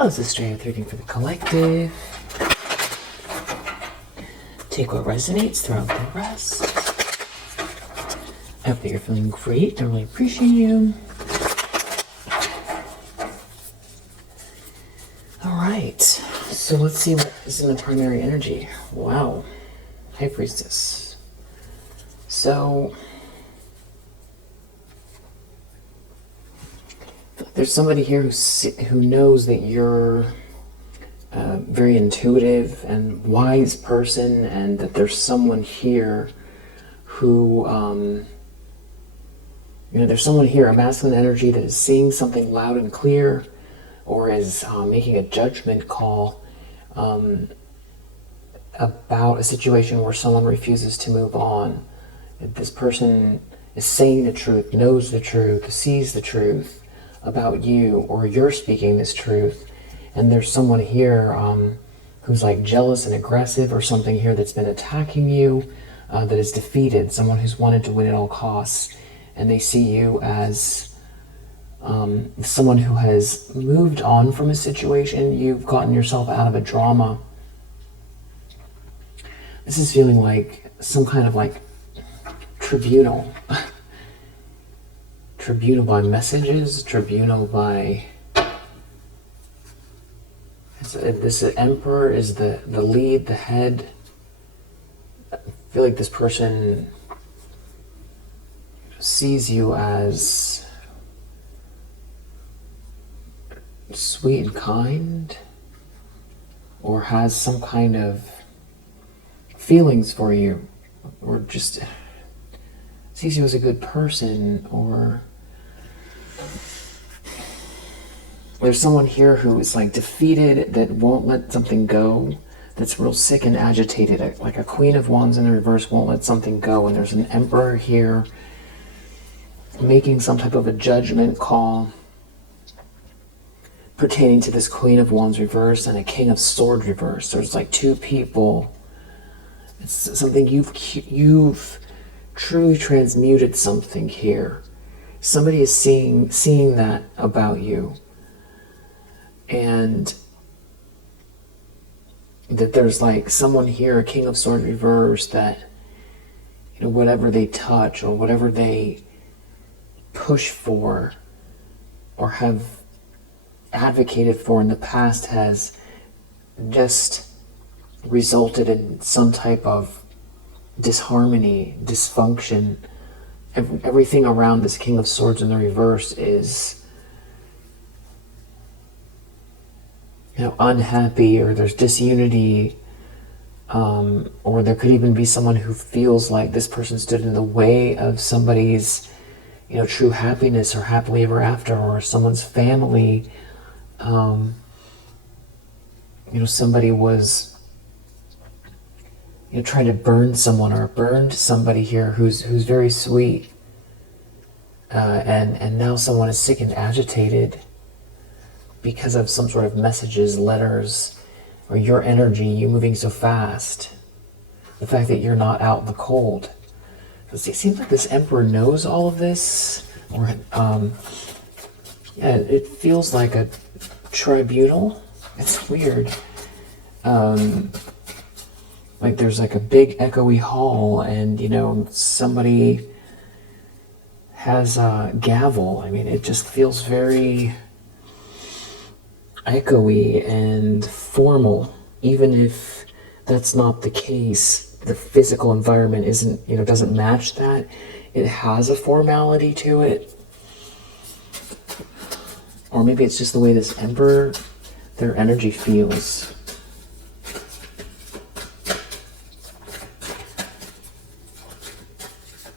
Oh, this is straight up reading for the collective. Take what resonates, throw out the rest. I hope that you're feeling great. I really appreciate you. Alright, so let's see what is in the primary energy. Wow. High Priestess. So, there's somebody here who knows that you're a very intuitive and wise person, and that there's someone here who, there's someone here, a masculine energy, that is seeing something loud and clear, or is making a judgment call about a situation where someone refuses to move on. This person is saying the truth, knows the truth, sees the truth about you, or you're speaking this truth, and there's someone here who's like jealous and aggressive, or something here that's been attacking you, that is defeated, someone who's wanted to win at all costs, and they see you as someone who has moved on from a situation. You've gotten yourself out of a drama. This is feeling like some kind of like tribunal. Tribunal by messages, tribunal by... This emperor is the lead, the head. I feel like this person sees you as sweet and kind, or has some kind of feelings for you, or just sees you as a good person, or there's someone here who is like defeated, that won't let something go, that's real sick and agitated, like a Queen of Wands in the reverse won't let something go, and there's an Emperor here making some type of a judgment call pertaining to this Queen of Wands reverse and a King of Swords reverse. There's like two people. It's something you've truly transmuted something here. Somebody is seeing that about you, and that there's like someone here, a King of Swords reverse, that whatever they touch or whatever they push for or have advocated for in the past has just resulted in some type of disharmony, dysfunction. Everything around this King of Swords in the reverse is unhappy, or there's disunity, or there could even be someone who feels like this person stood in the way of somebody's true happiness or happily ever after, or someone's family. Somebody was trying to burn someone, or burned somebody here who's very sweet, and now someone is sick and agitated because of some sort of messages, letters, or your energy, you moving so fast, the fact that you're not out in the cold. It seems like this Emperor knows all of this, or it feels like a tribunal. It's weird. Like there's like a big echoey hall, and somebody has a gavel. I mean, it just feels very echoey and formal, even if that's not the case. The physical environment doesn't match that. It has a formality to it. Or maybe it's just the way this Emperor, their energy feels.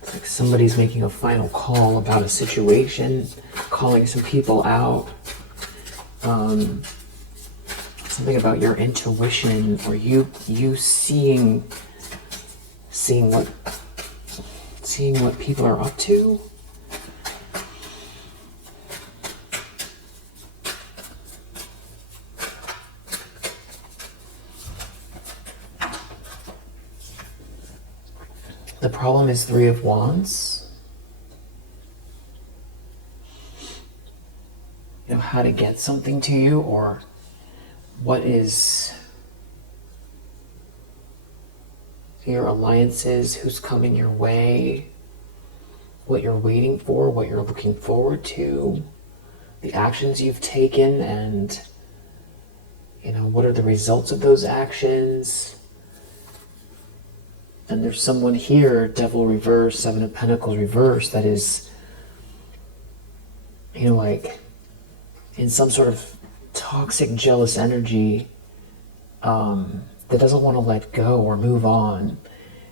It's like somebody's making a final call about a situation, calling some people out. Something about your intuition, or you seeing what people are up to. The problem is Three of Wands. How to get something to you, or what is your alliances, who's coming your way, what you're waiting for, what you're looking forward to, the actions you've taken, and what are the results of those actions. And there's someone here, Devil reverse, Seven of Pentacles reverse, that is like in some sort of toxic jealous energy, that doesn't want to let go or move on,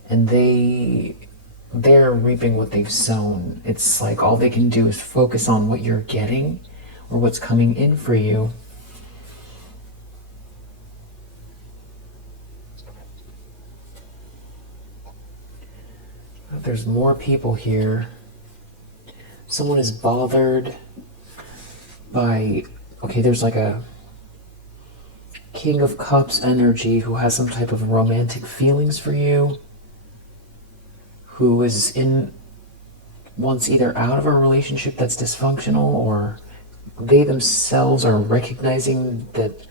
and they're reaping what they've sown. It's like all they can do is focus on what you're getting or what's coming in for you. There's more people here. Someone is bothered by, there's like a King of Cups energy who has some type of romantic feelings for you, who is wants either out of a relationship that's dysfunctional, or they themselves are recognizing that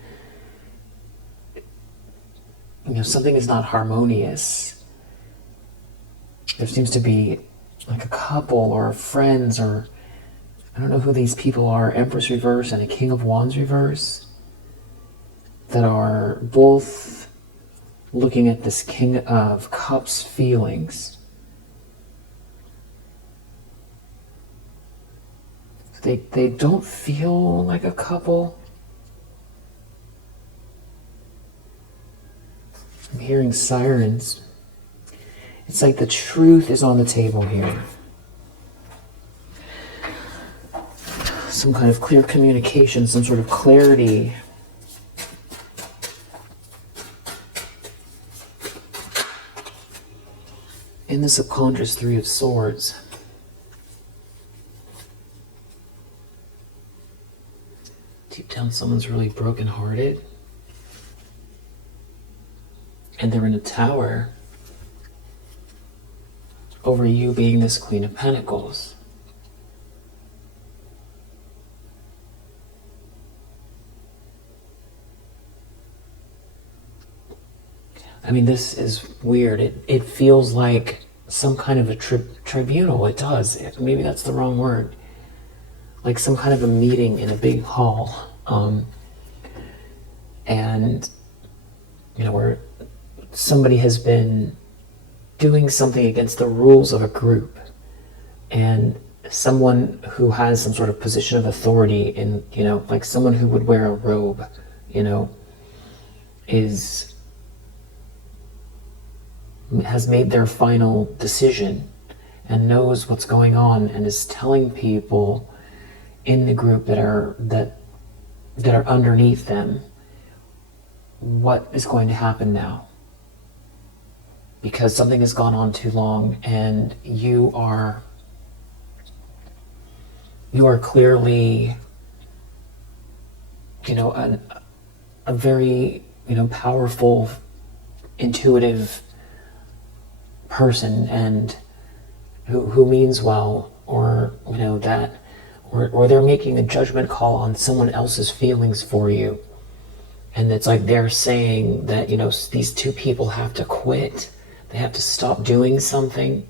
something is not harmonious. There seems to be like a couple or friends, or I don't know who these people are, Empress reverse and a King of Wands reverse, that are both looking at this King of Cups feelings. They don't feel like a couple. I'm hearing sirens. It's like the truth is on the table here. Some kind of clear communication, some sort of clarity. In the subconscious, Three of Swords. Deep down, someone's really brokenhearted. And they're in a tower over you being this Queen of Pentacles. I mean, this is weird. It feels like some kind of a tribunal. It does. Maybe that's the wrong word. Like some kind of a meeting in a big hall. And, where somebody has been doing something against the rules of a group. And someone who has some sort of position of authority in, like someone who would wear a robe, has made their final decision and knows what's going on, and is telling people in the group that are underneath them what is going to happen now, because something has gone on too long, and you are clearly a very powerful, intuitive person, and who means well, or that, or they're making a judgment call on someone else's feelings for you, and it's like they're saying that these two people have to quit, they have to stop doing something,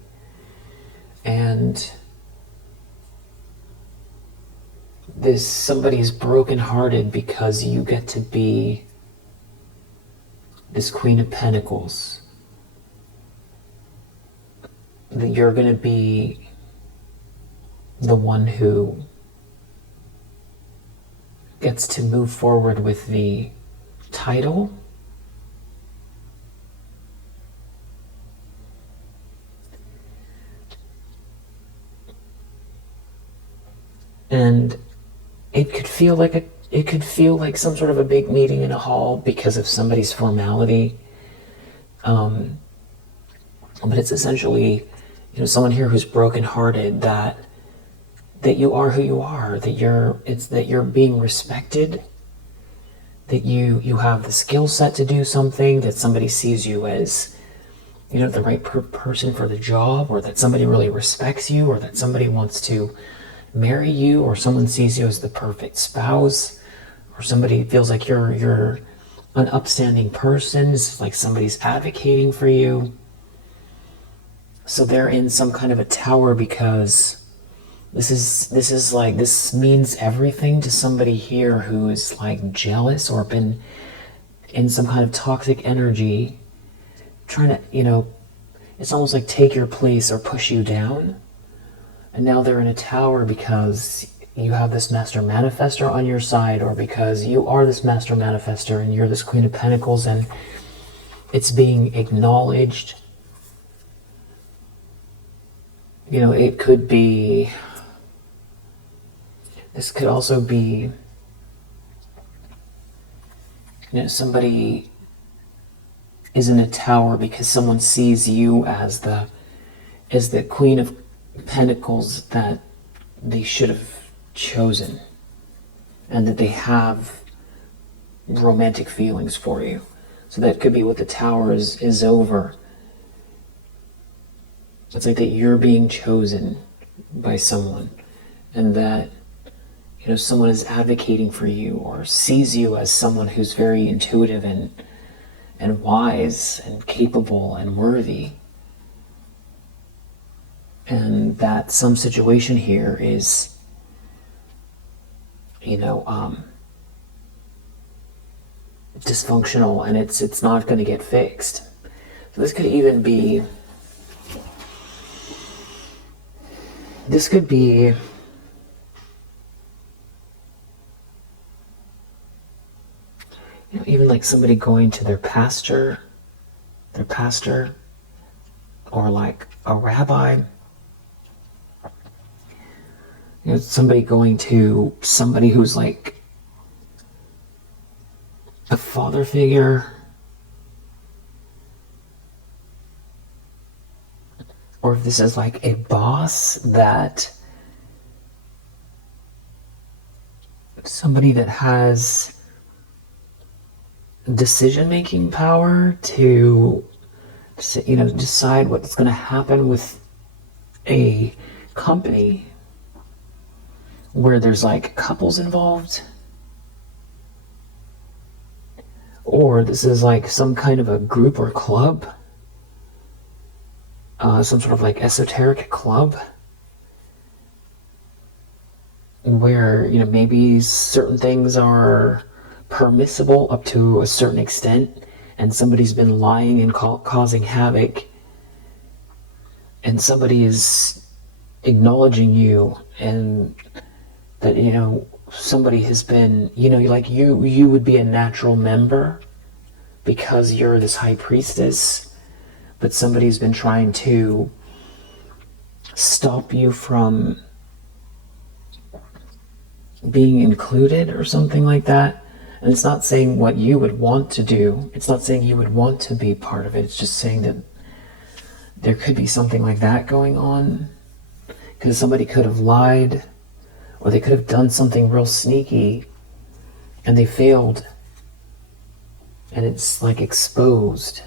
and somebody's brokenhearted because you get to be this Queen of Pentacles. That you're going to be the one who gets to move forward with the title. And it could feel like some sort of a big meeting in a hall because of somebody's formality. But it's essentially someone here who's brokenhearted that you are who you are, that you're being respected, that you have the skill set to do something, that somebody sees you as the right person for the job, or that somebody really respects you, or that somebody wants to marry you, or someone sees you as the perfect spouse, or somebody feels like you're an upstanding person. It's like somebody's advocating for you. So they're in some kind of a tower because this means everything to somebody here who is like jealous or been in some kind of toxic energy, trying to, it's almost like take your place or push you down. And now they're in a tower because you have this master manifestor on your side, or because you are this master manifestor and you're this Queen of Pentacles, and it's being acknowledged. It could be, this could also be, somebody is in a tower because someone sees you as the Queen of Pentacles that they should have chosen, and that they have romantic feelings for you. So that could be what the tower is over. It's like that you're being chosen by someone, and that someone is advocating for you or sees you as someone who's very intuitive and wise and capable and worthy. And that some situation here is, dysfunctional, and it's not going to get fixed. So this could even be, even like somebody going to their pastor, or like a rabbi. Somebody going to somebody who's like a father figure, or if this is like a boss, that somebody that has decision-making power to decide what's going to happen with a company where there's like couples involved. Or this is like some kind of a group or club, some sort of like esoteric club, where maybe certain things are permissible up to a certain extent, and somebody's been lying and causing havoc, and somebody is acknowledging you, and that somebody has been, like you would be a natural member because you're this high priestess, but somebody's been trying to stop you from being included or something like that. And it's not saying what you would want to do. It's not saying you would want to be part of it. It's just saying that there could be something like that going on, because somebody could have lied, or they could have done something real sneaky and they failed, and it's like exposed.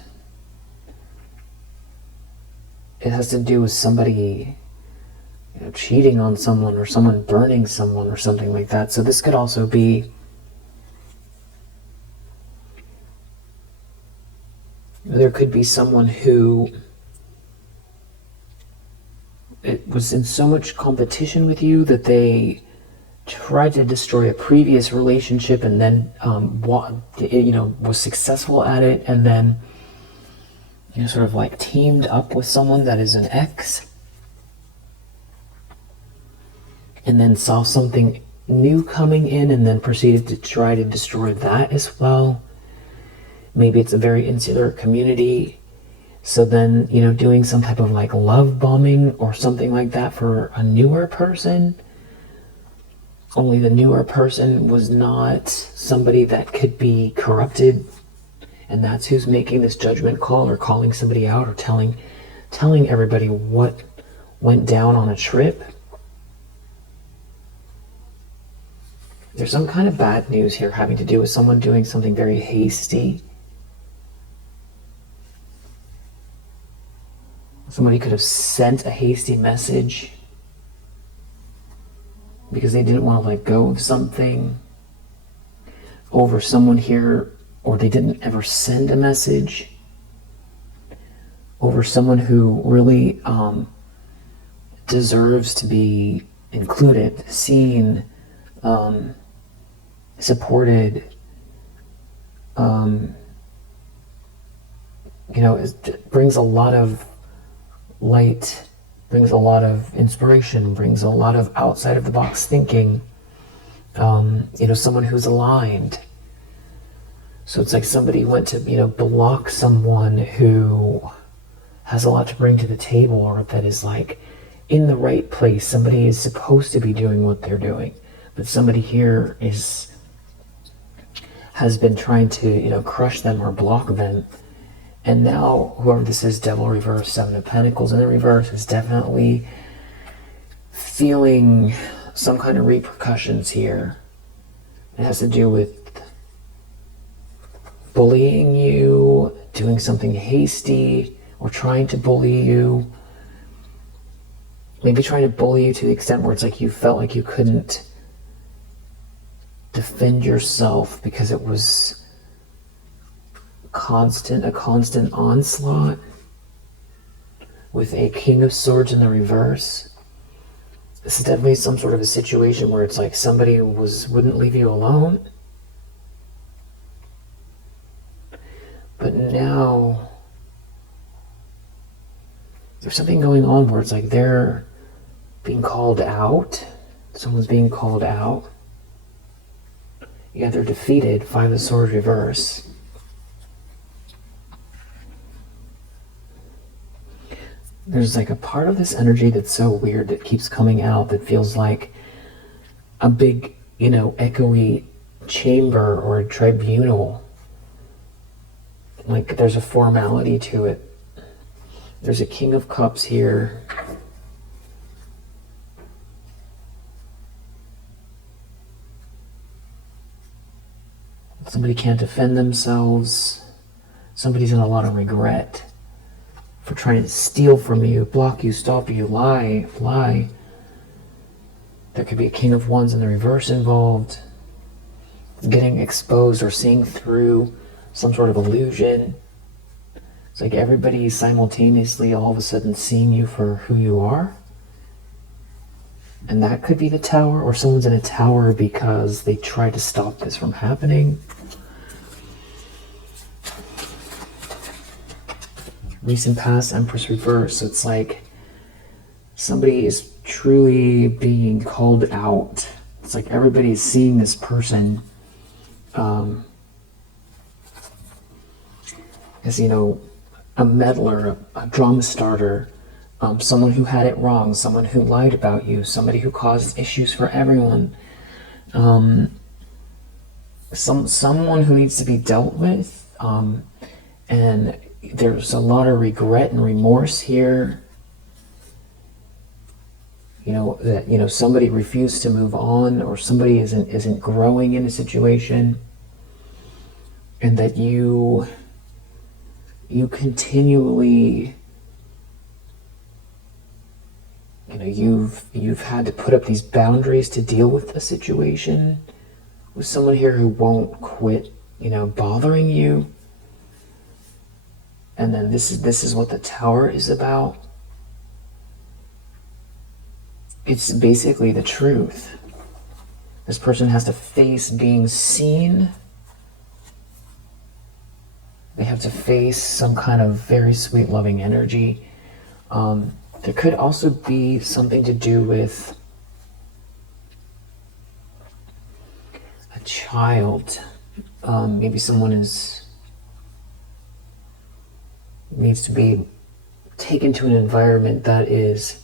It has to do with somebody cheating on someone, or someone burning someone, or something like that. So this could also be there could be someone who it was in so much competition with you that they tried to destroy a previous relationship, and then was successful at it, and then sort of like teamed up with someone that is an ex, and then saw something new coming in, and then proceeded to try to destroy that as well. Maybe it's a very insular community, so then doing some type of like love bombing or something like that for a newer person, only the newer person was not somebody that could be corrupted, and that's who's making this judgment call, or calling somebody out, or telling everybody what went down on a trip. There's some kind of bad news here having to do with someone doing something very hasty. Somebody could have sent a hasty message because they didn't want to let go of something over someone here or they didn't ever send a message, over someone who really deserves to be included, seen, supported, it brings a lot of light, brings a lot of inspiration, brings a lot of outside of the box thinking, someone who's aligned. So it's like somebody went to, block someone who has a lot to bring to the table, or that is like in the right place. Somebody is supposed to be doing what they're doing, but somebody here has been trying to, crush them or block them. And now, whoever this is, Devil reverse, Seven of Pentacles in the reverse, is definitely feeling some kind of repercussions here. It has to do with bullying you, doing something hasty, or trying to bully you. Maybe trying to bully you to the extent where it's like you felt like you couldn't defend yourself because it was a constant onslaught, with a King of Swords in the reverse. This is definitely some sort of a situation where it's like somebody wouldn't leave you alone. But now there's something going on where it's like they're being called out. Someone's being called out. Yeah, they're defeated. Five of Swords reverse. There's like a part of this energy that's so weird that keeps coming out, that feels like a big, echoey chamber or a tribunal. Like there's a formality to it. There's a King of Cups here. Somebody can't defend themselves. Somebody's in a lot of regret for trying to steal from you, block you, stop you, lie. There could be a King of Wands in the reverse involved. Getting exposed or seeing through some sort of illusion. It's like everybody's simultaneously all of a sudden seeing you for who you are. And that could be the Tower, or someone's in a tower because they tried to stop this from happening. Recent past, Empress reverse. So it's like somebody is truly being called out. It's like everybody's seeing this person as, a meddler, a drama starter, someone who had it wrong, someone who lied about you, somebody who caused issues for everyone, someone who needs to be dealt with, and there's a lot of regret and remorse here. That somebody refused to move on, or somebody isn't growing in a situation, and that you continually, you've had to put up these boundaries to deal with a situation with someone here who won't quit, bothering you. And then this is what the Tower is about. It's basically the truth. This person has to face being seen. They have to face some kind of very sweet, loving energy. There could also be something to do with a child. Maybe someone needs to be taken to an environment that is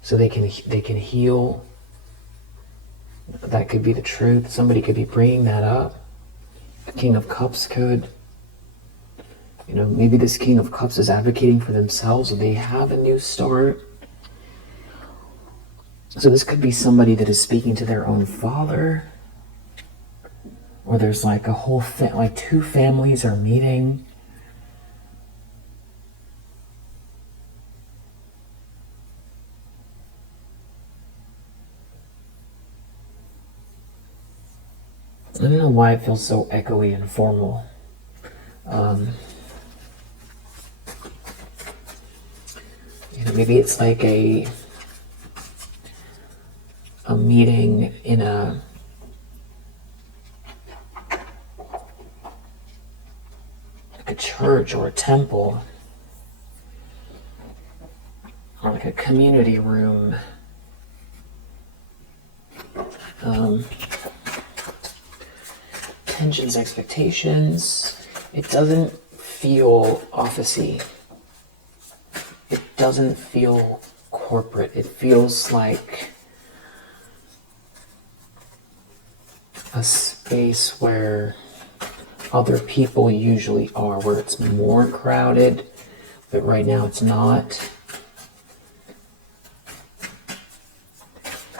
so they can heal. That could be the truth. Somebody could be bringing that up. The King of Cups could. Maybe this King of Cups is advocating for themselves, or they have a new start. So this could be somebody that is speaking to their own father, or there's like a whole like two families are meeting. I don't know why it feels so echoey and formal. Maybe it's like a meeting in a church or a temple, or like a community room. Tensions, expectations. It doesn't feel officey. It doesn't feel corporate. It feels like a space where other people usually are, where it's more crowded, but right now it's not.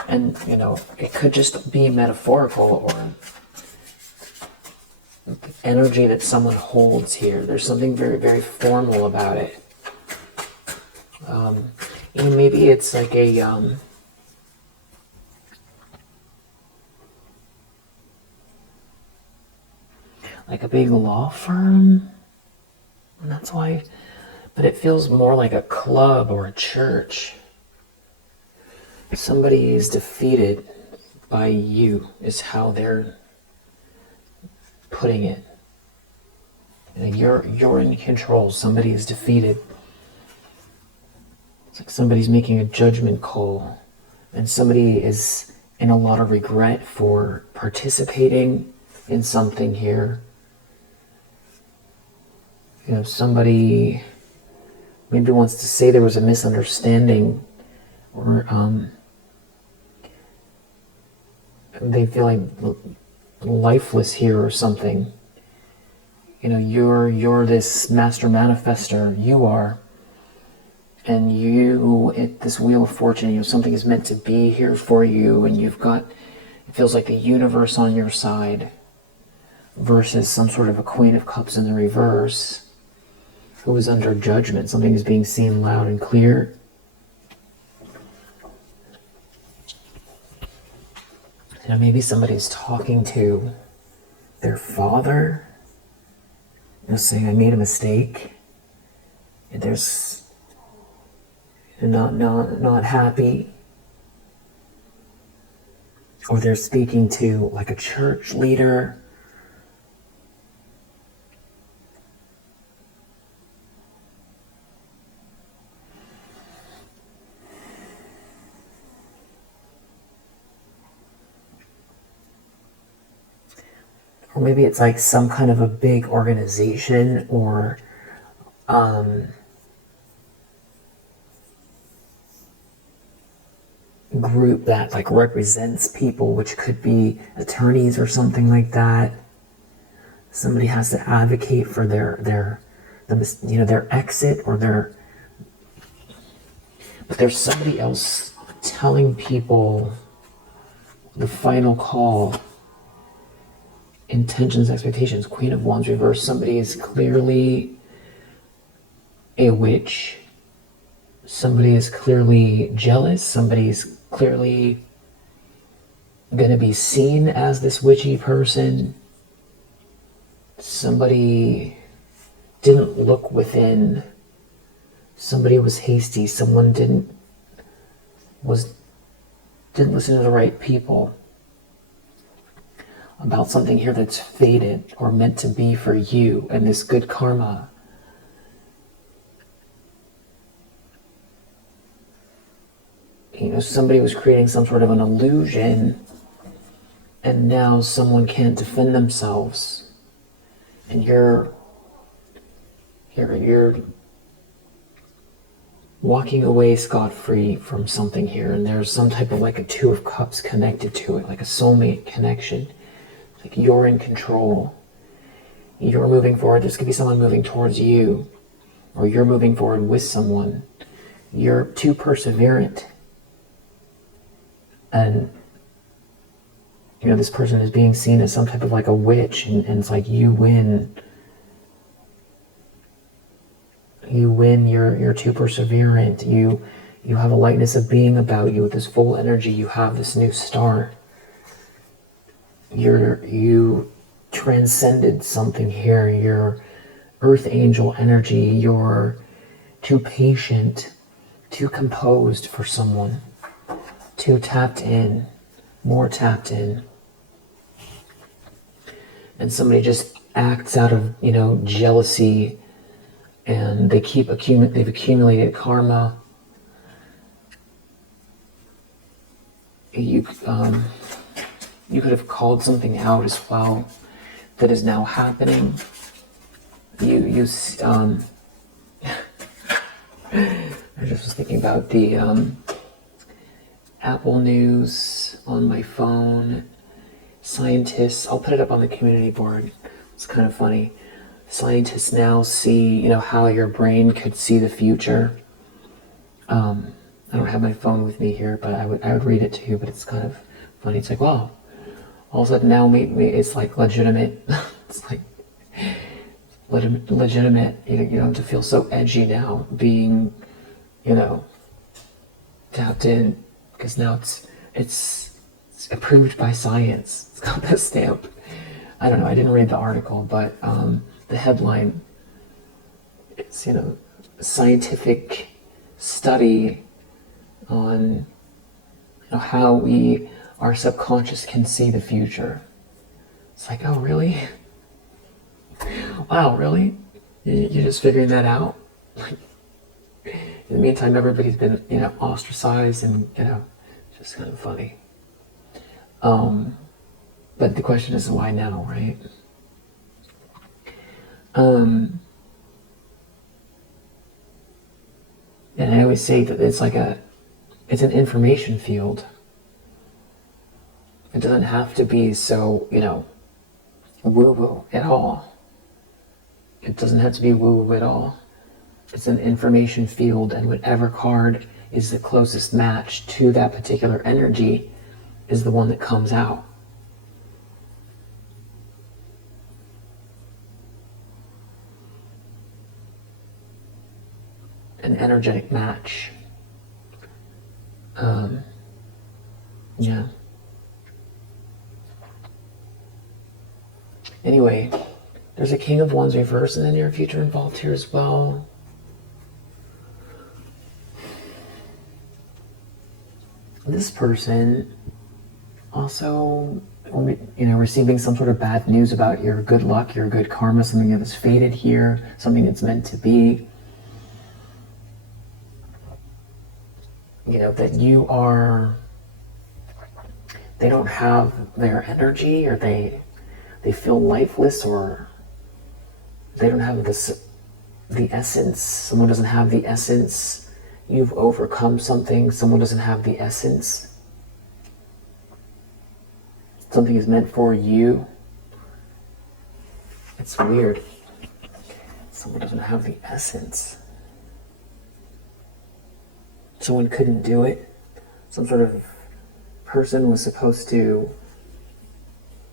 And, it could just be metaphorical or energy that someone holds here. There's something very, very formal about it. Maybe it's like a big law firm, and that's why. But it feels more like a club or a church. Somebody is defeated by you, is how they're putting it. You're in control. Somebody is defeated. It's like somebody's making a judgment call, and somebody is in a lot of regret for participating in something here. Somebody maybe wants to say there was a misunderstanding, or they feel like lifeless here or something. You're this master manifester. You are. And this Wheel of Fortune, something is meant to be here for you, and it feels like the universe on your side, versus some sort of a Queen of Cups in the reverse, who is under judgment. Something is being seen loud and clear. Maybe somebody's talking to their father, saying, I made a mistake. And there's not happy. Or they're speaking to like a church leader. Or maybe it's like some kind of a big organization or group that like represents people, which could be attorneys or something like that. Somebody has to advocate for their exit or but there's somebody else telling people the final call. Intentions, expectations, Queen of Wands reverse. Somebody is clearly a witch. Somebody is clearly jealous. Somebody's clearly going to be seen as this witchy person. Somebody didn't look within. Somebody was hasty. Someone didn't listen to the right people about something here that's fated or meant to be for you and this good karma. Somebody was creating some sort of an illusion, and now someone can't defend themselves, and you're walking away scot-free from something here, and there's some type of like a Two of Cups connected to it, like a soulmate connection. Like you're in control. You're moving forward. This could be someone moving towards you, or you're moving forward with someone. You're too perseverant. And, this person is being seen as some type of like a witch, and it's like you win. You win, you're too perseverant. You have a lightness of being about you with this full energy. You have this new start. You transcended something here. earth angel energy. You're too patient, too composed for someone, too tapped in, more tapped in. And somebody just acts out of, jealousy, and they've accumulated karma. You could have called something out as well that is now happening. I just was thinking about the Apple News on my phone. Scientists, I'll put it up on the community board. It's kind of funny. Scientists now see, how your brain could see the future. I don't have my phone with me here, but I would read it to you, but it's kind of funny. It's like, wow, all of a sudden now it's like legitimate. It's like legitimate. You don't have to feel so edgy now being, tapped in, because now it's approved by science. It's got that stamp. I don't know, I didn't read the article, but the headline, it's, scientific study on how our subconscious can see the future. It's like, oh, really? Wow, really? You're just figuring that out? In the meantime, everybody's been, ostracized, and, it's just kind of funny. But the question is, why now, right? And I always say that it's an information field. It doesn't have to be so, woo-woo at all. It doesn't have to be woo-woo at all. It's an information field, and whatever card is the closest match to that particular energy is the one that comes out. An energetic match. Yeah. Anyway, there's a King of Wands reverse in the near future involved here as well. This person also, receiving some sort of bad news about your good luck, your good karma, something that was fated here, something that's meant to be. That they don't have their energy, or they feel lifeless, or they don't have the essence. Someone doesn't have the essence. You've overcome something. Someone doesn't have the essence. Something is meant for you. It's weird. Someone doesn't have the essence. Someone couldn't do it. Some sort of person was supposed to,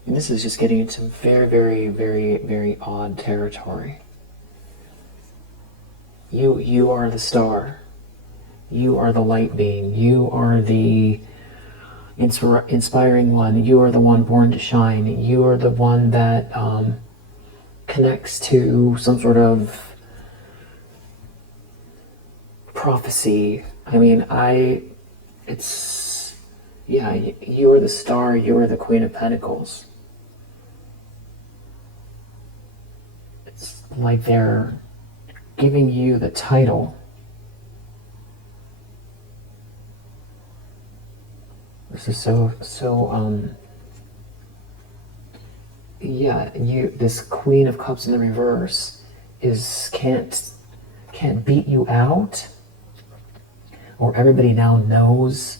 and this is just getting into very, very, very, very odd territory. You are the star. You are the light being. You are the inspiring one. You are the one born to shine. You are the one that connects to some sort of prophecy. You are the star, you are the Queen of Pentacles. It's like they're giving you the title. This is this Queen of Cups in the reverse can't beat you out. Or everybody now knows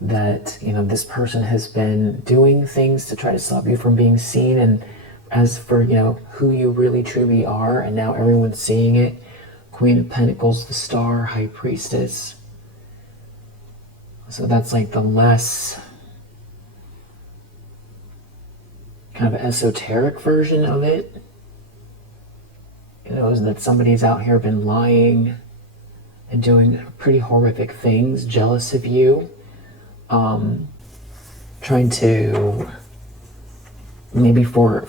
that, this person has been doing things to try to stop you from being seen, and as for, who you really truly are, and now everyone's seeing it. Queen of Pentacles, the Star, High Priestess. So that's like the less kind of esoteric version of it. Is that somebody's out here been lying and doing pretty horrific things, jealous of you, trying to, maybe for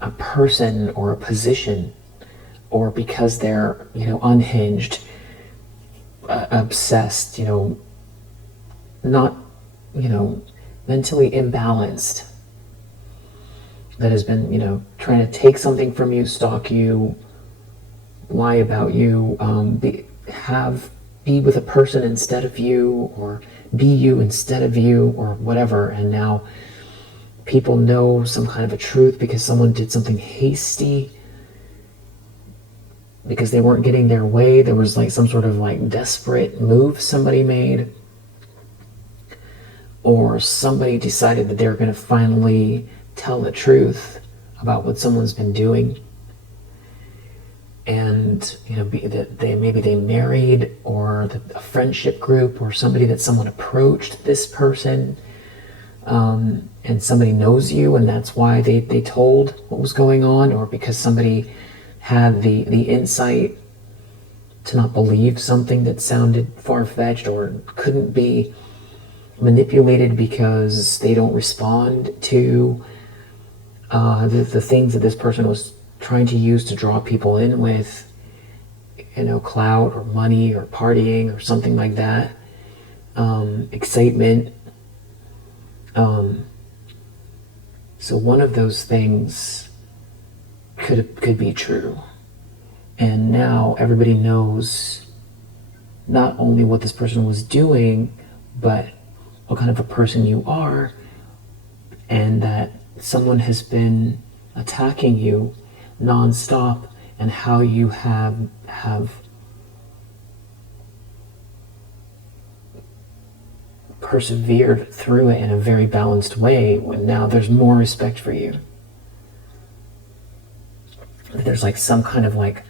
a person or a position, or because they're, unhinged, obsessed, not, mentally imbalanced, that has been, trying to take something from you, stalk you, lie about you, be with a person instead of you, or be you instead of you, or whatever. And now people know some kind of a truth because someone did something hasty, because they weren't getting their way. There was like some sort of like desperate move somebody made, or somebody decided that they're going to finally tell the truth about what someone's been doing. And that maybe they married, or a friendship group, or somebody that someone approached this person, and somebody knows you, and that's why they told what was going on, or because somebody had the insight to not believe something that sounded far-fetched or couldn't be manipulated, because they don't respond to the things that this person was trying to use to draw people in with, clout or money or partying or something like that, excitement. So one of those things could be true. And now everybody knows not only what this person was doing, but what kind of a person you are, and that someone has been attacking you nonstop, and how you have persevered through it in a very balanced way, when now there's more respect for you. There's like some kind of like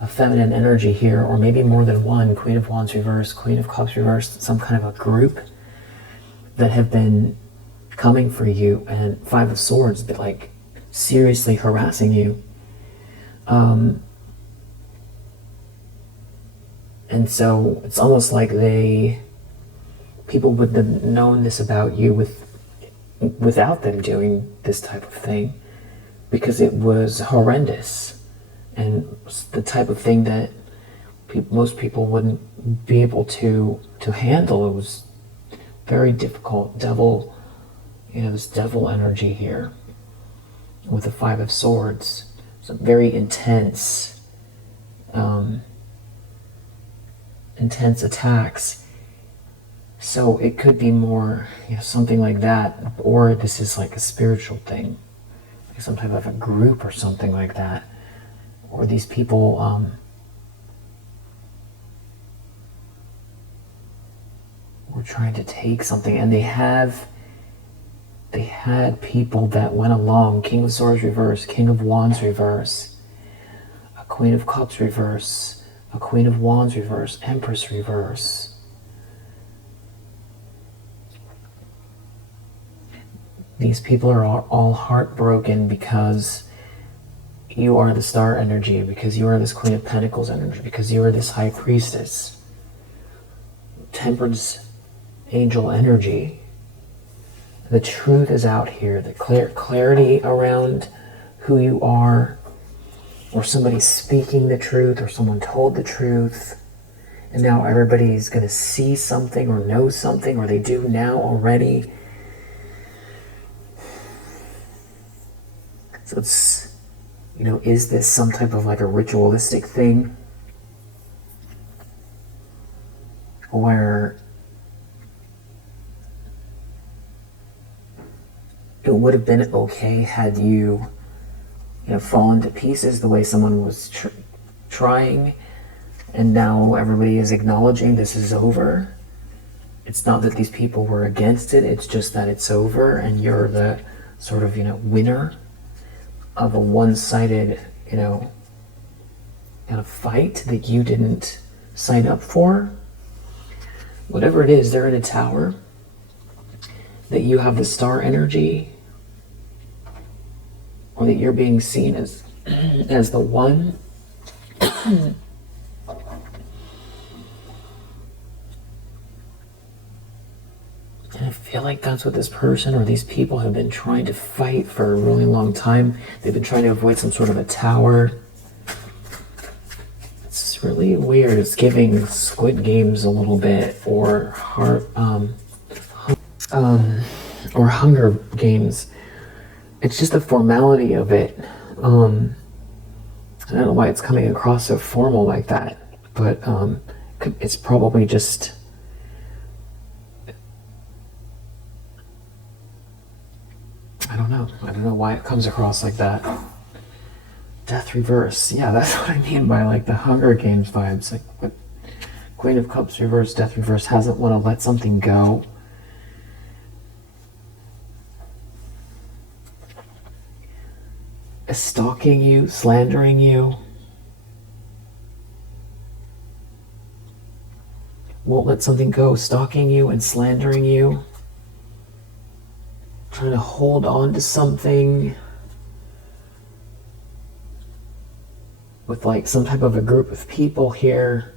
a feminine energy here, or maybe more than one, Queen of Wands reversed, Queen of Cups reversed, some kind of a group that have been coming for you, and Five of Swords, but like seriously harassing you. And so it's almost like people would have known this about you without them doing this type of thing, because it was horrendous, and the type of thing that most people wouldn't be able to handle. It was very difficult. Devil, this devil energy here with the Five of Swords. It's a very intense attacks. So it could be more, something like that, or this is like a spiritual thing, like some type of a group or something like that, or these people were trying to take something, and they had people that went along. King of Swords reverse, King of Wands reverse, a Queen of Cups reverse, a Queen of Wands reverse, Empress reverse. These people are all heartbroken because you are the star energy, because you are this Queen of Pentacles energy, because you are this High Priestess, Temperance angel energy. The truth is out here. The clarity around who you are, or somebody speaking the truth, or someone told the truth, and now everybody's going to see something or know something, or they do now already. So it's, is this some type of like a ritualistic thing, where it would have been okay had you, fallen to pieces the way someone was trying, and now everybody is acknowledging this is over. It's not that these people were against it, it's just that it's over, and you're the sort of, winner of a one-sided, kind of fight that you didn't sign up for. Whatever it is, they're in a tower, that you have the star energy, or that you're being seen as the one. And I feel like that's what this person or these people have been trying to fight for a really long time. They've been trying to avoid some sort of a tower. really weird. It's giving Squid Games a little bit, or Hunger Games. It's just the formality of it. I don't know why it's coming across so formal like that, but it's probably just... I don't know why it comes across like that. Death reverse. Yeah, that's what I mean by like the Hunger Games vibes. Like, what? Queen of Cups reverse, Death reverse, hasn't want to let something go. Is stalking you, slandering you. Won't let something go, stalking you and slandering you. Trying to hold on to something. With like some type of a group of people here.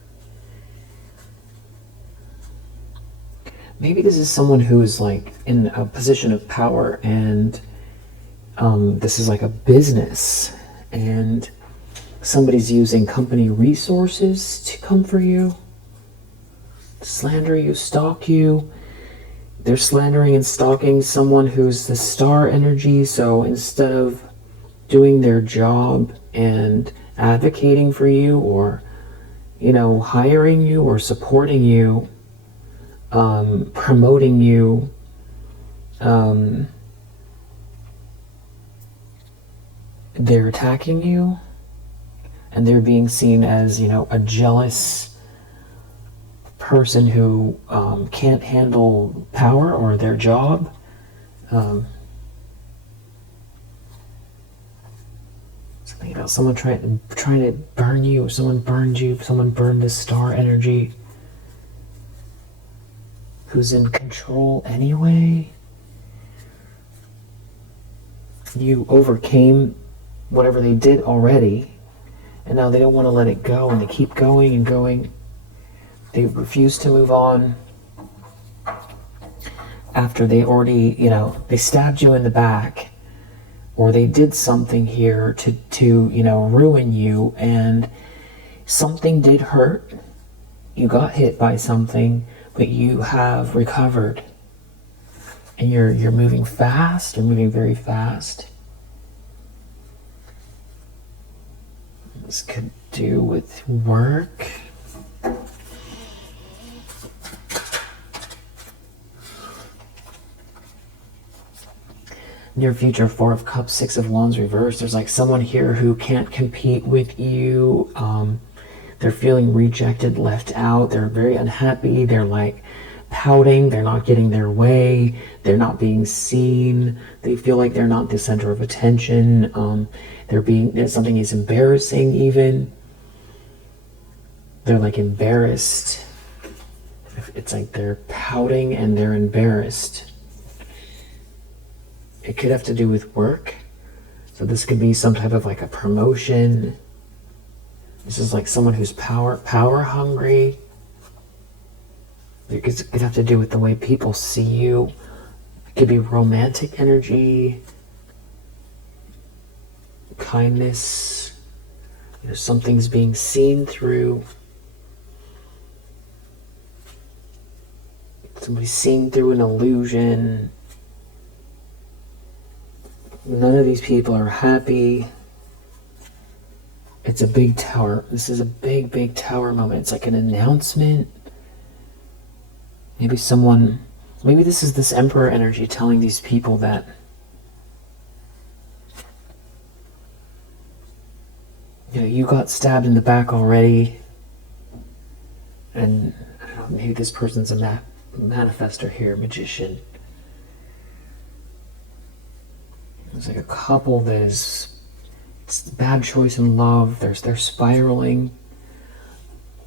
Maybe this is someone who's like in a position of power, and this is like a business, and somebody's using company resources to come for you, slander you, stalk you. They're slandering and stalking someone who's the star energy, so instead of doing their job and advocating for you, or, you know, hiring you or supporting you, promoting you, they're attacking you, and they're being seen as, you know, a jealous person who can't handle power or their job. Something about someone trying to burn you, or someone burned you, someone burned this star energy. Who's in control anyway? You overcame whatever they did already, and now they don't want to let it go, and they keep going and going. They refuse to move on after they already, you know, they stabbed you in the back, or they did something here to you know, ruin you, and something did hurt. You got hit by something, but you have recovered, and you're moving fast. You're moving very fast. This could do with work. Near future, Four of Cups, Six of Wands reversed. There's like someone here who can't compete with you. They're feeling rejected, left out. They're very unhappy. They're like pouting. They're not getting their way. They're not being seen. They feel like they're not the center of attention. Something is embarrassing even. They're like embarrassed. It's like they're pouting and they're embarrassed. It could have to do with work. So this could be some type of like a promotion. This is like someone who's power hungry. It could have to do with the way people see you. It could be romantic energy, kindness. You know, something's being seen through. Somebody's seeing through an illusion. None of these people are happy. It's a big tower. This is a big, big tower moment. It's like an announcement. Maybe this is this Emperor energy telling these people that, you know, you got stabbed in the back already. And I don't know, maybe this person's a manifestor here, magician. There's like a couple that it's a bad choice in love. They're spiraling.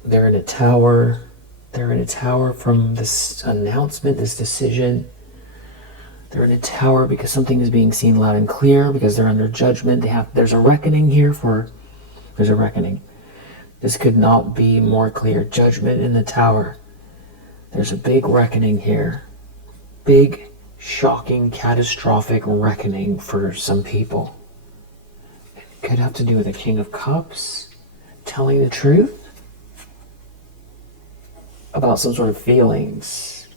They're in a tower. They're in a tower from this announcement, this decision. They're in a tower because something is being seen loud and clear, because they're under judgment. There's a reckoning here there's a reckoning. This could not be more clear. Judgment in the tower. There's a big reckoning here. Big, shocking, catastrophic reckoning for some people. It could have to do with the King of Cups telling the truth. about some sort of feelings,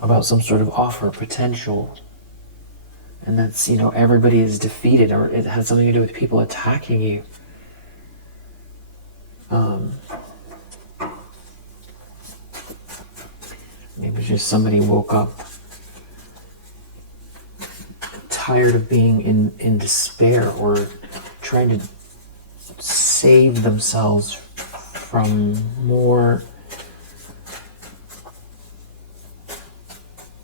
about some sort of offer, potential. And that's, everybody is defeated, or it has something to do with people attacking you. Maybe just somebody woke up tired of being in despair, or trying to save themselves from more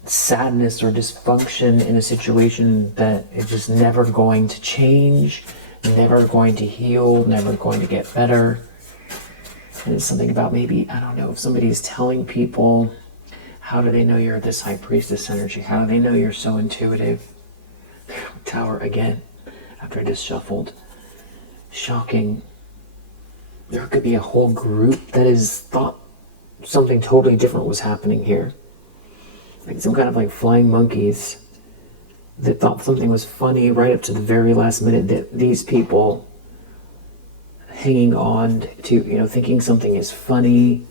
sadness or dysfunction in a situation that is just never going to change, never going to heal, never going to get better. And it's something about, maybe, I don't know, if somebody's telling people, how do they know you're this high priestess energy? How do they know you're so intuitive? Tower again, after I just shuffled. Shocking. There could be a whole group that is thought something totally different was happening here. Like some kind of like flying monkeys that thought something was funny right up to the very last minute, that these people hanging on to, thinking something is funny,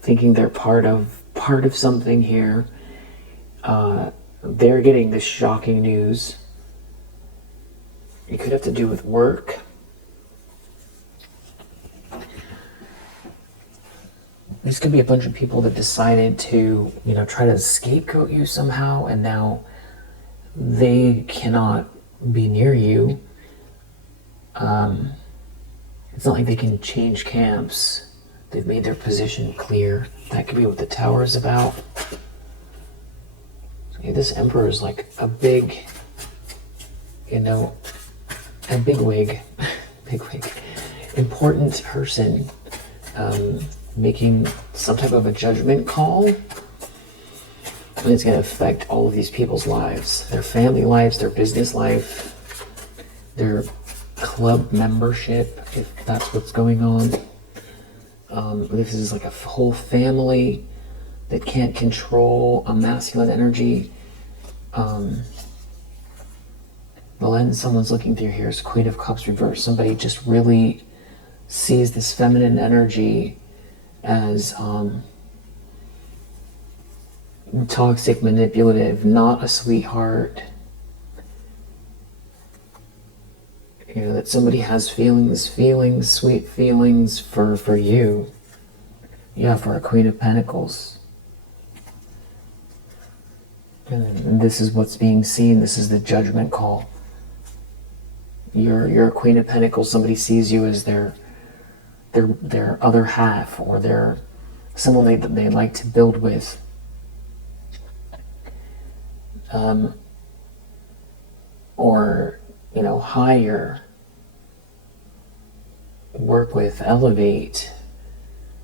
thinking they're part of something here. They're getting this shocking news. It could have to do with work. This could be a bunch of people that decided to, try to scapegoat you somehow, and now they cannot be near you. It's not like they can change camps. They've made their position clear. That could be what the tower is about. Okay, this emperor is like a big, a big wig, important person, making some type of a judgment call. And it's going to affect all of these people's lives, their family lives, their business life, their club membership, if that's what's going on. This is like a whole family that can't control a masculine energy. The lens someone's looking through here is Queen of Cups reversed. Somebody just really sees this feminine energy as toxic, manipulative, not a sweetheart. That somebody has feelings, sweet feelings for you. Yeah, for a Queen of Pentacles. And this is what's being seen. This is the judgment call. You're a Queen of Pentacles. Somebody sees you as their other half, or their someone they like to build with. Or hire, work with, elevate.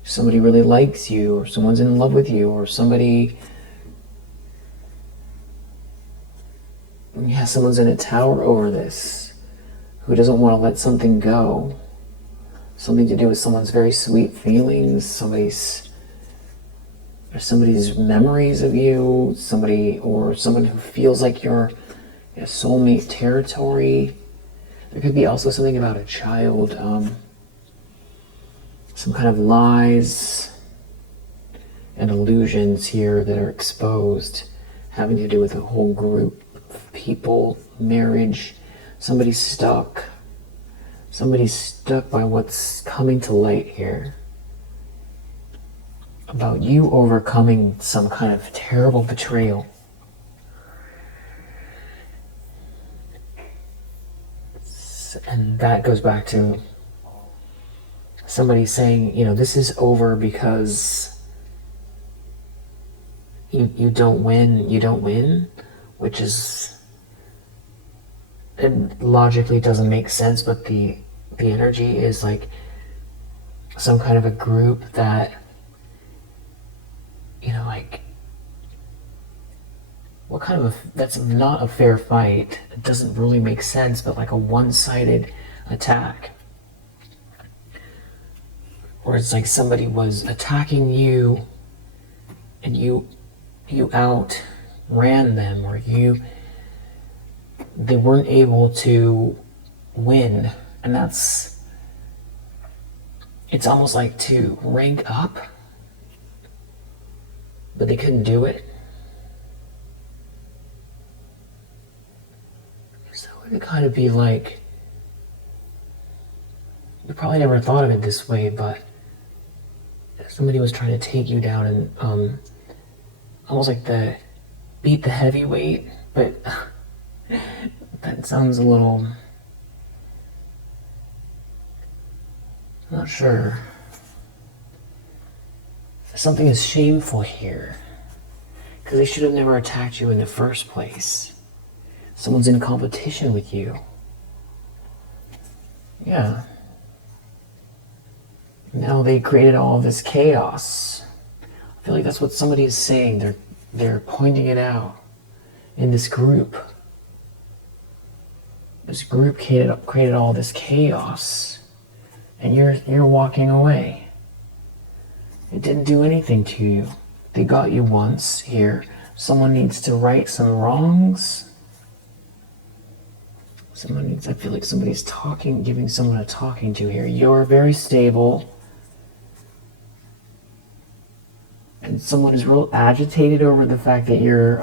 Somebody really likes you, or someone's in love with you, or someone's in a tower over this, who doesn't want to let something go. Something to do with someone's very sweet feelings, somebody's memories of you, someone who feels like you're soulmate territory. There could be also something about a child, some kind of lies and illusions here that are exposed, having to do with a whole group of people, marriage. Somebody's stuck by what's coming to light here, about you overcoming some kind of terrible betrayal. And that goes back to somebody saying, this is over because you don't win, which is, it logically doesn't make sense, but the energy is like some kind of a group that, what kind of that's not a fair fight. It doesn't really make sense, but like a one-sided attack. Or it's like somebody was attacking you and you outran them, or they weren't able to win. And it's almost like to rank up but they couldn't do it. So it would kind of be like, you probably never thought of it this way, but somebody was trying to take you down and almost like beat the heavyweight, but that sounds a little, I'm not sure. Something is shameful here, because they should have never attacked you in the first place. Someone's in competition with you. Yeah. Now they created all this chaos. I feel like that's what somebody is saying. They're pointing it out in this group. This group created all this chaos, and you're walking away. It didn't do anything to you. They got you once here. Someone needs to right some wrongs. I feel like somebody's talking, giving someone a talking to here. You're very stable. And someone is real agitated over the fact that you're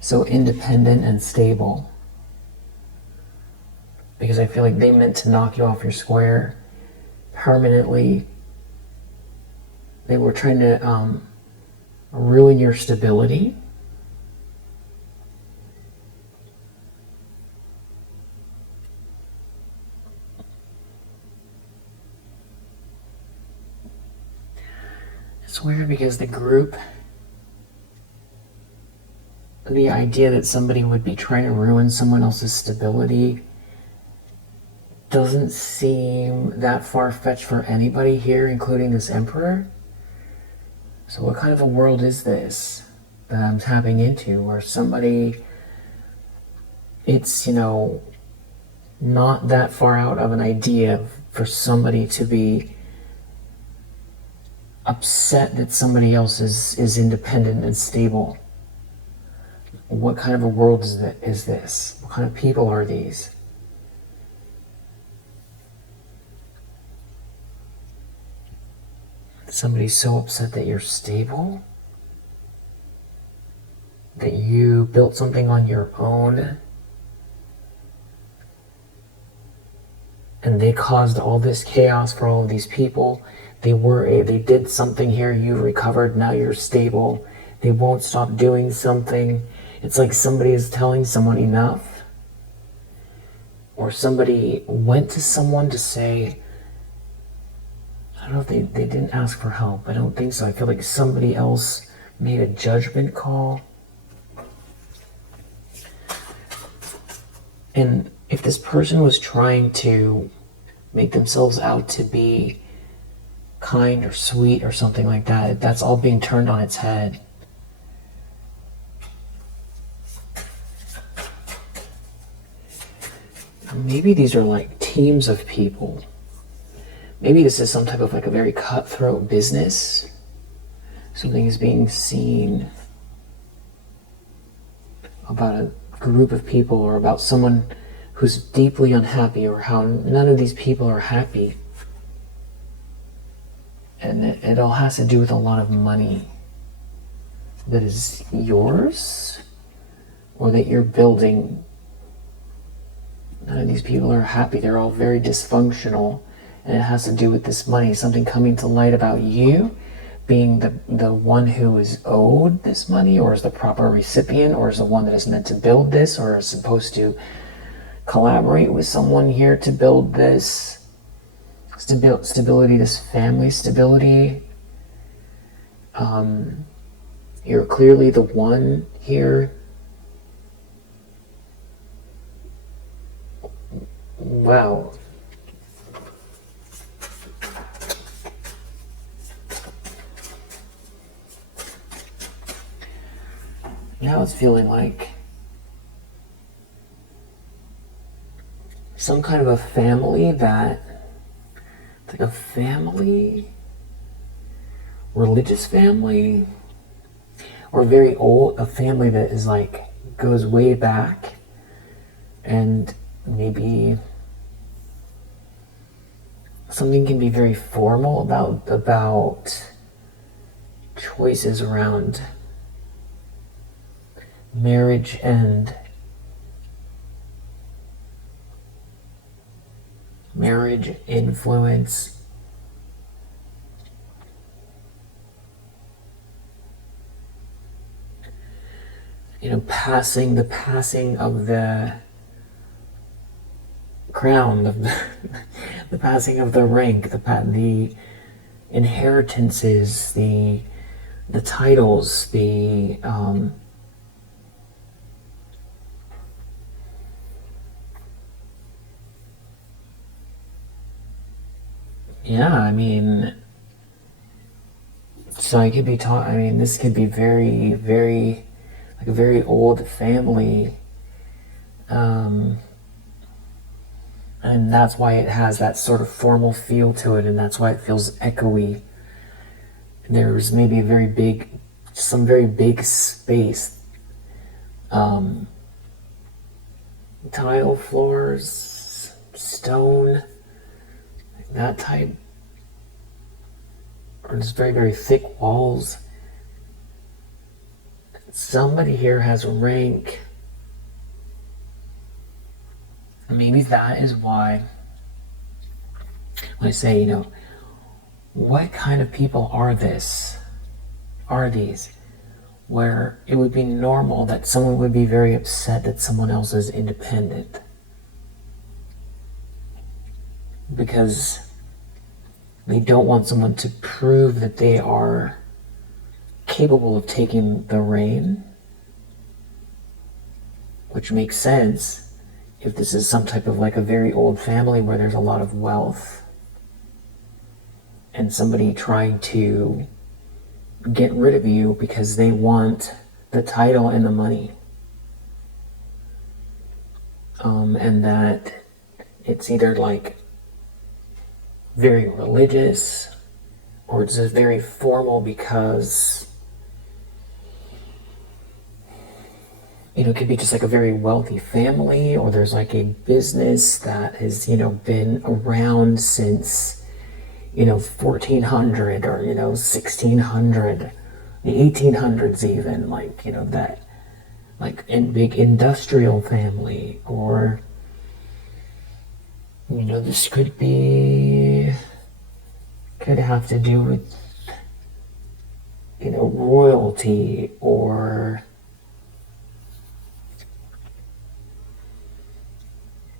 so independent and stable. Because I feel like they meant to knock you off your square permanently. They were trying to ruin your stability. It's weird because the group, the idea that somebody would be trying to ruin someone else's stability doesn't seem that far-fetched for anybody here, including this emperor. So what kind of a world is this that I'm tapping into, where somebody, it's, not that far out of an idea for somebody to be upset that somebody else is independent and stable? What kind of a world is this? What kind of people are these? Somebody's so upset that you're stable, that you built something on your own, and they caused all this chaos for all of these people. They did something here, you recovered, now you're stable. They won't stop doing something. It's like somebody is telling someone enough. Or somebody went to someone to say, I don't know if they didn't ask for help. I don't think so. I feel like somebody else made a judgment call. And if this person was trying to make themselves out to be kind or sweet or something like that, that's all being turned on its head. Maybe these are like teams of people. Maybe this is some type of like a very cutthroat business. Something is being seen about a group of people, or about someone who's deeply unhappy, or how none of these people are happy. And it all has to do with a lot of money that is yours, or that you're building. None of these people are happy. They're all very dysfunctional. And it has to do with this money, something coming to light about you being the one who is owed this money, or is the proper recipient, or is the one that is meant to build this, or is supposed to collaborate with someone here to build this stability, this family stability. You're clearly the one here. Wow. Now it's feeling like some kind of a family it's like a family, religious family, or very old, a family that is like, goes way back, and maybe something can be very formal about choices around marriage and marriage influence. The passing of the crown, the passing of the rank, the inheritances, the titles, so I could be this could be very, very, like a very old family, and that's why it has that sort of formal feel to it, and that's why it feels echoey. There's maybe some very big space, tile floors, stone, that type, or just very, very thick walls. Somebody here has rank. Maybe that is why when I say, what kind of people are these, where it would be normal that someone would be very upset that someone else is independent. Because they don't want someone to prove that they are capable of taking the reign, which makes sense if this is some type of like a very old family where there's a lot of wealth and somebody trying to get rid of you because they want the title and the money, and that it's either like very religious or it's just very formal because it could be just like a very wealthy family, or there's like a business that has been around since 1400 or 1600, the 1800s even, that like in big industrial family, or this could have to do with royalty, or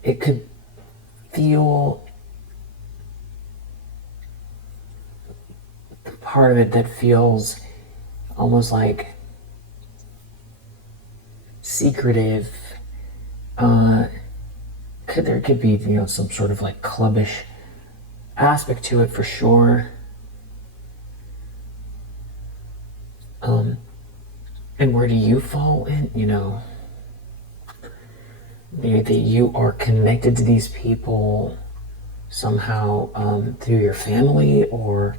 it could feel part of it that feels almost like secretive. There could be some sort of like clubbish aspect to it for sure. And where do you fall in? Maybe that you are connected to these people somehow through your family, or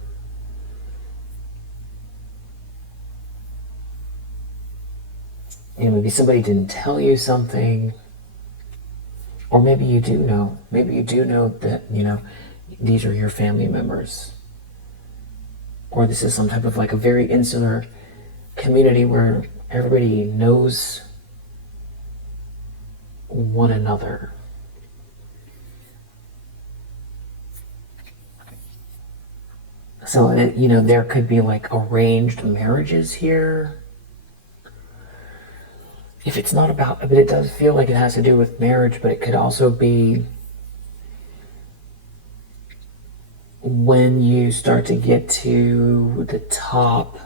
maybe somebody didn't tell you something, or maybe you do know. Maybe you do know that these are your family members, or this is some type of like a very insular community where everybody knows one another. So there could be like arranged marriages here. If it's not about, but it does feel like it has to do with marriage, but it could also be when you start to get to the top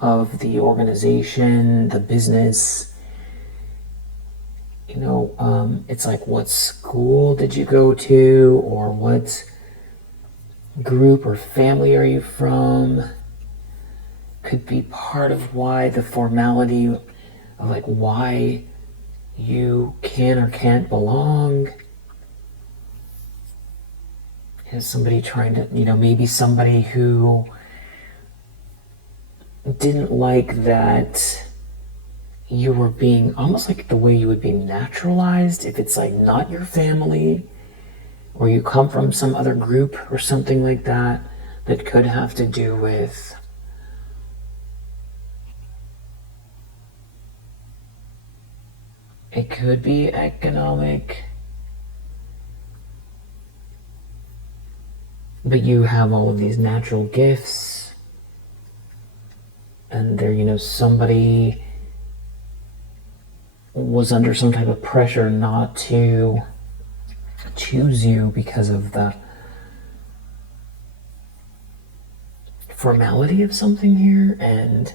of the organization, the business, it's like, what school did you go to, or what group or family are you from? Could be part of why the formality of like why you can or can't belong. Is somebody trying to, maybe somebody who didn't like that you were being almost like the way you would be naturalized if it's like not your family, or you come from some other group or something like that, that could have to do with It could be economic. But you have all of these natural gifts. And there, somebody was under some type of pressure not to choose you because of the formality of something here, and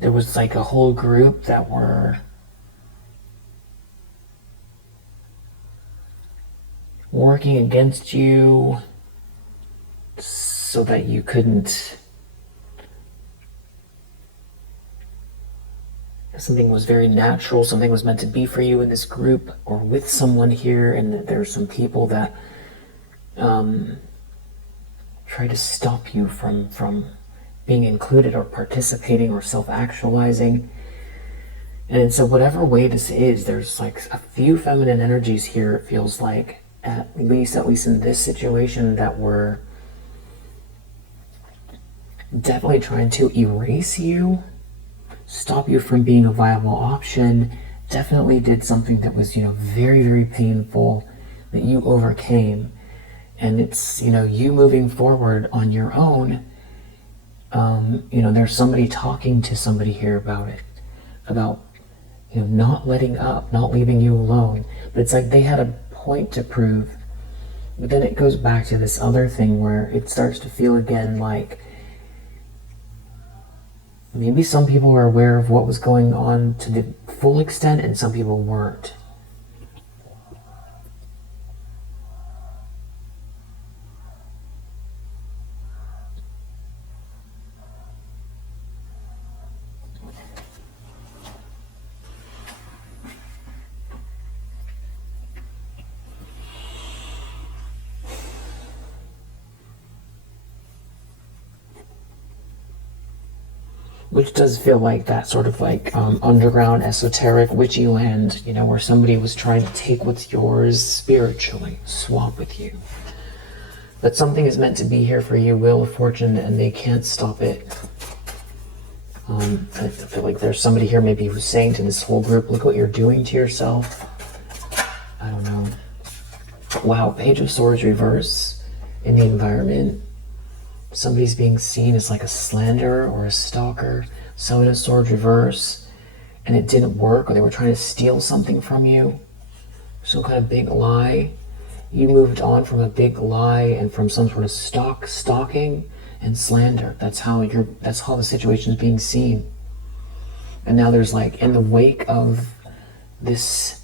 there was like a whole group that were working against you so that you couldn't. Something was very natural, something was meant to be for you in this group or with someone here, and there's some people that try to stop you from being included or participating or self-actualizing. And in so whatever way this is, there's like a few feminine energies here, it feels like, at least in this situation, that were definitely trying to erase you, stop you from being a viable option. Definitely did something that was, very, very painful, that you overcame. And it's, you moving forward on your own. There's somebody talking to somebody here about it, about, not letting up, not leaving you alone. But it's like they had a point to prove. But then it goes back to this other thing where it starts to feel again like maybe some people were aware of what was going on to the full extent and some people weren't. Which does feel like that sort of like underground, esoteric, witchy land, where somebody was trying to take what's yours spiritually, swap with you. But something is meant to be here for you, Wheel of Fortune, and they can't stop it. I feel like there's somebody here maybe who's saying to this whole group, look what you're doing to yourself. I don't know. Wow, Page of Swords reverse in the environment. Somebody's being seen as like a slanderer or a stalker. Seven of Swords reverse, and it didn't work, or they were trying to steal something from you. Some kind of big lie. You moved on from a big lie and from some sort of stalking and slander. That's how the situation is being seen. And now there's like, in the wake of this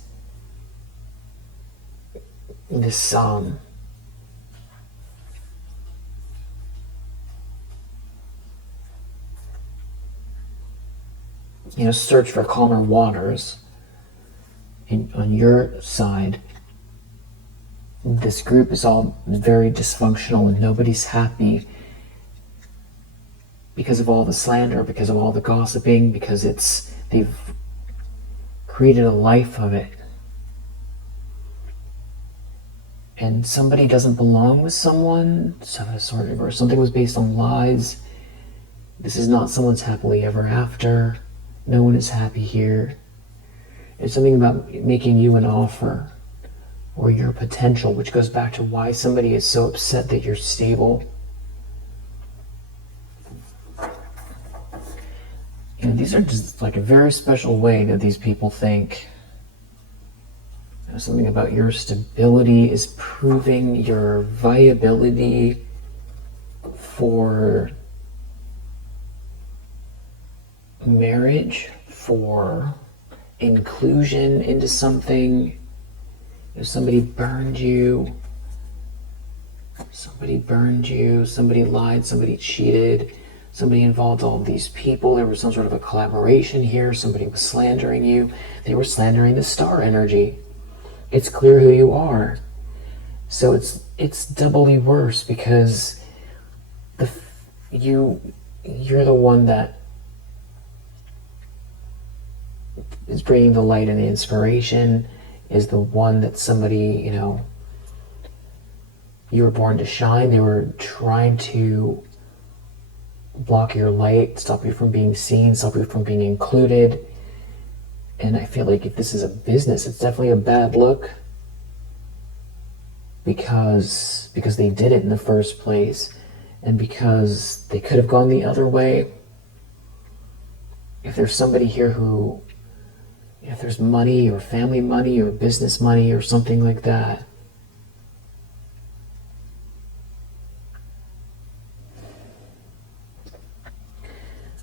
search for calmer waters on your side. This group is all very dysfunctional and nobody's happy because of all the slander, because of all the gossiping, because they've created a life of it. And somebody doesn't belong with someone, Seven of Swords reverse. Something was based on lies. This is not someone's happily ever after. No one is happy here. It's something about making you an offer or your potential, which goes back to why somebody is so upset that you're stable. These are just like a very special way that these people think. Something about your stability is proving your viability for marriage, for inclusion into something. If somebody burned you, somebody lied, somebody cheated, somebody involved all of these people. There was some sort of a collaboration here. Somebody was slandering you. They were slandering the star energy. It's clear who you are. So it's doubly worse because you're the one that is bringing the light and the inspiration, is the one that somebody, you were born to shine. They were trying to block your light, stop you from being seen, stop you from being included. And I feel like if this is a business, it's definitely a bad look, because they did it in the first place, and because they could have gone the other way. If there's somebody here who, if there's money or family money or business money or something like that,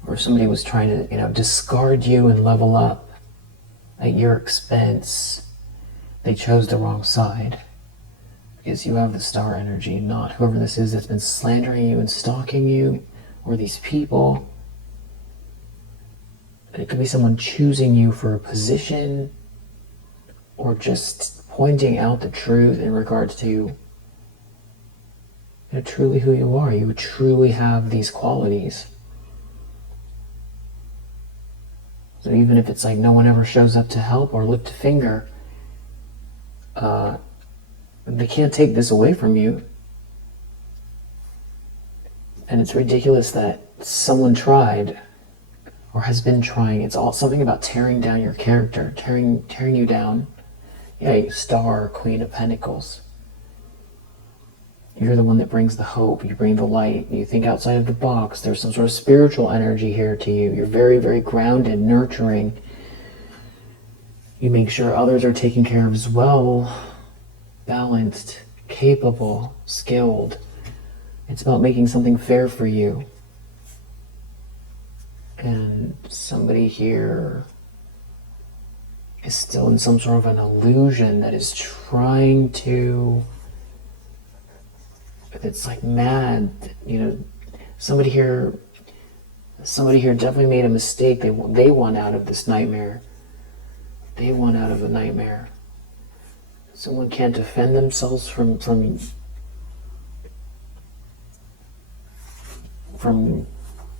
or somebody was trying to, discard you and level up at your expense, they chose the wrong side. Because you have the star energy, not whoever this is that's been slandering you and stalking you, or these people. It could be someone choosing you for a position, or just pointing out the truth in regards to truly who you are. You truly have these qualities. So even if it's like no one ever shows up to help or lift a finger, they can't take this away from you. And it's ridiculous that someone tried or has been trying. It's all something about tearing down your character, tearing you down. Yeah, Star, Queen of Pentacles. You're the one that brings the hope. You bring the light. You think outside of the box. There's some sort of spiritual energy here to you. You're very, very grounded, nurturing. You make sure others are taken care of as well. Balanced, capable, skilled. It's about making something fair for you. And somebody here is still in some sort of an illusion that is trying to, it's like mad. Somebody here definitely made a mistake. They want out of this nightmare. They want out of a nightmare. Someone can't defend themselves from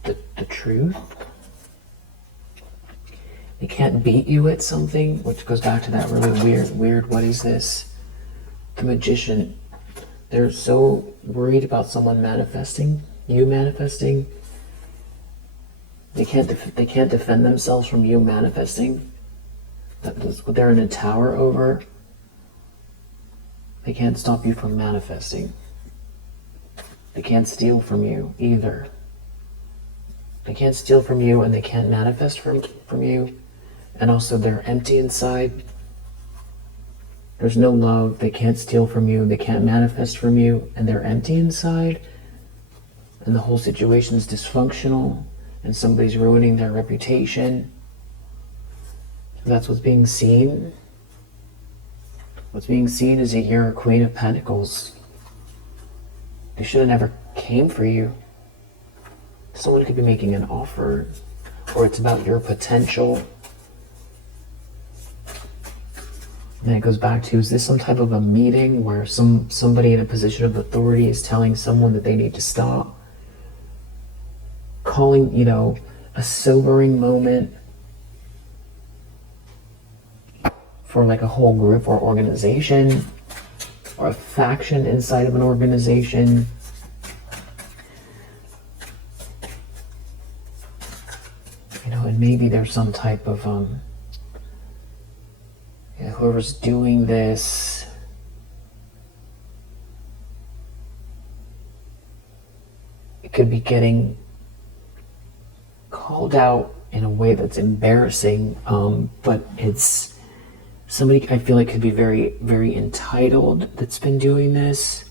the truth. They can't beat you at something, which goes back to that really weird, what is this? The Magician. They're so worried about someone manifesting, you manifesting. They can't defend themselves from you manifesting. That's what they're in a tower over. They can't stop you from manifesting. They can't steal from you either. They can't steal from you, and they can't manifest from you. And also they're empty inside. There's no love. They can't steal from you. They can't manifest from you, and they're empty inside. And the whole situation's dysfunctional, and somebody's ruining their reputation. That's what's being seen. What's being seen is that you're a Queen of Pentacles. They should have never came for you. Someone could be making an offer, or it's about your potential. And it goes back to, is this some type of a meeting where somebody in a position of authority is telling someone that they need to stop? Calling, a sobering moment for like a whole group or organization, or a faction inside of an organization. And maybe there's some type of whoever's doing this, it could be getting called out in a way that's embarrassing, but it's somebody I feel like could be very, very entitled that's been doing this.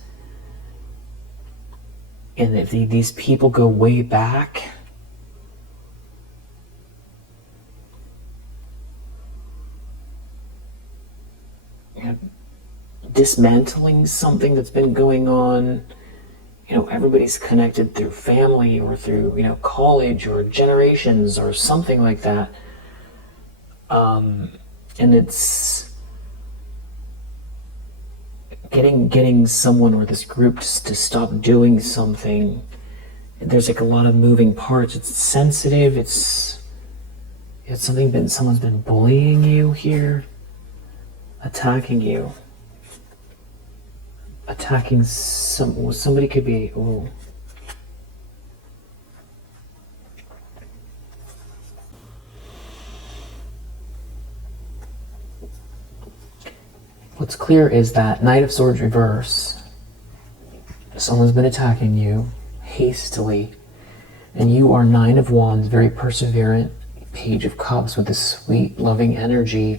And if these people go way back, dismantling something that's been going on. Everybody's connected through family or through, college or generations or something like that. And it's getting someone or this group to stop doing something. There's like a lot of moving parts. It's sensitive. It's someone's been bullying you here, attacking you. Attacking somebody could be, what's clear is that Knight of Swords reverse, someone's been attacking you hastily, and you are Nine of Wands, very perseverant, Page of Cups with this sweet, loving energy,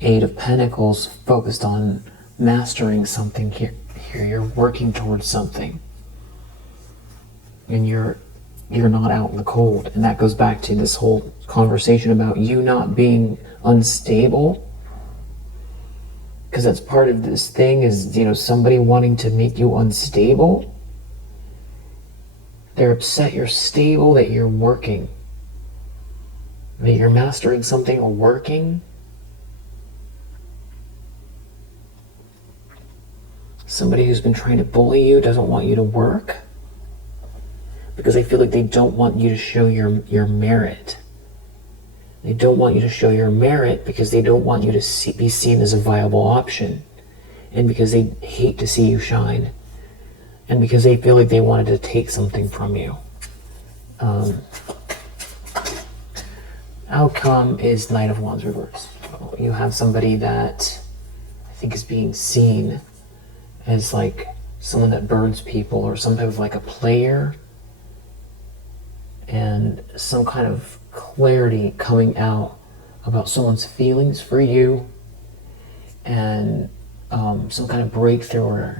Eight of Pentacles, focused on mastering something here. You're working towards something, and you're not out in the cold. And that goes back to this whole conversation about you not being unstable, because that's part of this thing is, somebody wanting to make you unstable. They're upset you're stable, that you're working, that you're mastering something or working. Somebody who's been trying to bully you doesn't want you to work because they feel like they don't want you to show your merit. They don't want you to show your merit because they don't want you to be seen as a viable option, and because they hate to see you shine, and because they feel like they wanted to take something from you. Outcome is Knight of Wands reverse. So you have somebody that I think is being seen as like someone that burns people, or some type of like a player, and some kind of clarity coming out about someone's feelings for you, and some kind of breakthrough.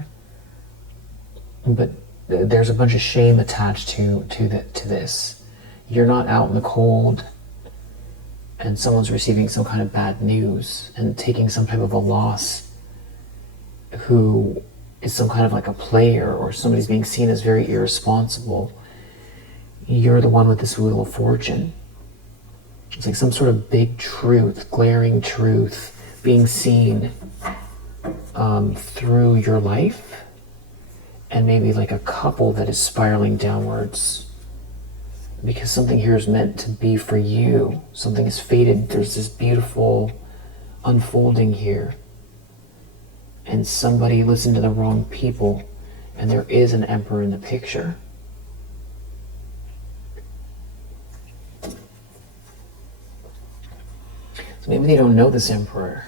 But there's a bunch of shame attached to this. You're not out in the cold, and someone's receiving some kind of bad news and taking some type of a loss, who is some kind of like a player, or somebody's being seen as very irresponsible. You're the one with this Wheel of Fortune. It's like some sort of big truth, glaring truth, being seen through your life, and maybe like a couple that is spiraling downwards because something here is meant to be for you. Something is fated. There's this beautiful unfolding here, and somebody listened to the wrong people, and there is an Emperor in the picture. So maybe they don't know this Emperor,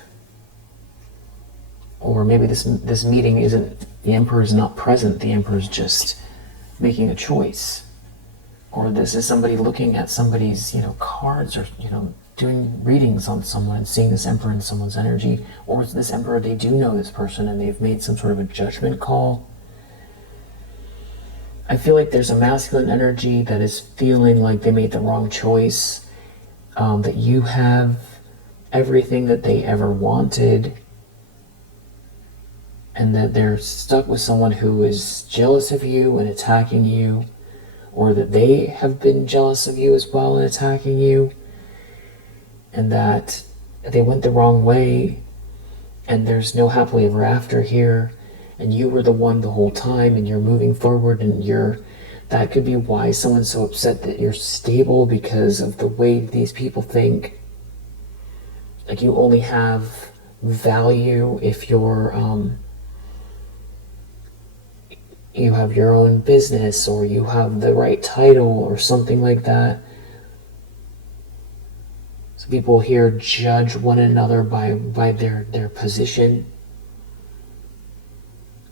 or maybe this meeting isn't, the Emperor is not present, the Emperor is just making a choice. Or this is somebody looking at somebody's, cards, or, doing readings on someone and seeing this Emperor in someone's energy. Or it's this Emperor, they do know this person and they've made some sort of a judgment call. I feel like there's a masculine energy that is feeling like they made the wrong choice, that you have everything that they ever wanted, and that they're stuck with someone who is jealous of you and attacking you, or that they have been jealous of you as well and attacking you, and that they went the wrong way, and there's no happily ever after here, and you were the one the whole time, and you're moving forward, and that could be why someone's so upset that you're stable, because of the way these people think. Like you only have value if you're you have your own business, or you have the right title, or something like that. So people here judge one another by their position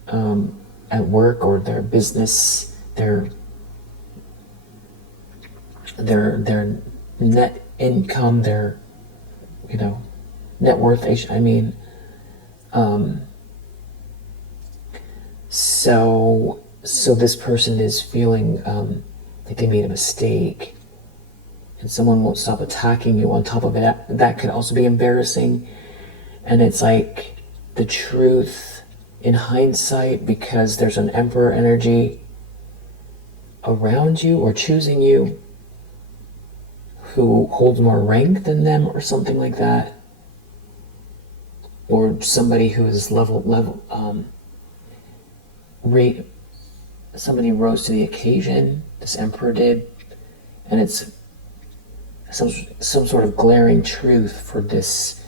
at work, or their business, their net income, their net worth. So this person is feeling like they made a mistake, and someone won't stop attacking you. On top of it, that could also be embarrassing. And it's like the truth in hindsight, because there's an Emperor energy around you or choosing you who holds more rank than them, or something like that. Or somebody who is somebody rose to the occasion. This Emperor did, and it's some sort of glaring truth for this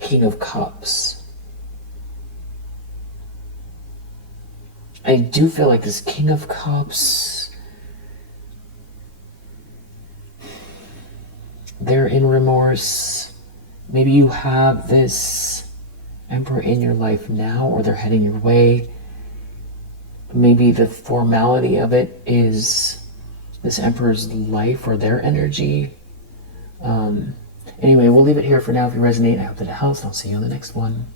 King of Cups. I do feel like this King of Cups, they're in remorse. Maybe you have this Emperor in your life now, or they're heading your way. Maybe the formality of it is this Emperor's life or their energy. Anyway, we'll leave it here for now. If you resonate, I hope that it helps. I'll see you on the next one.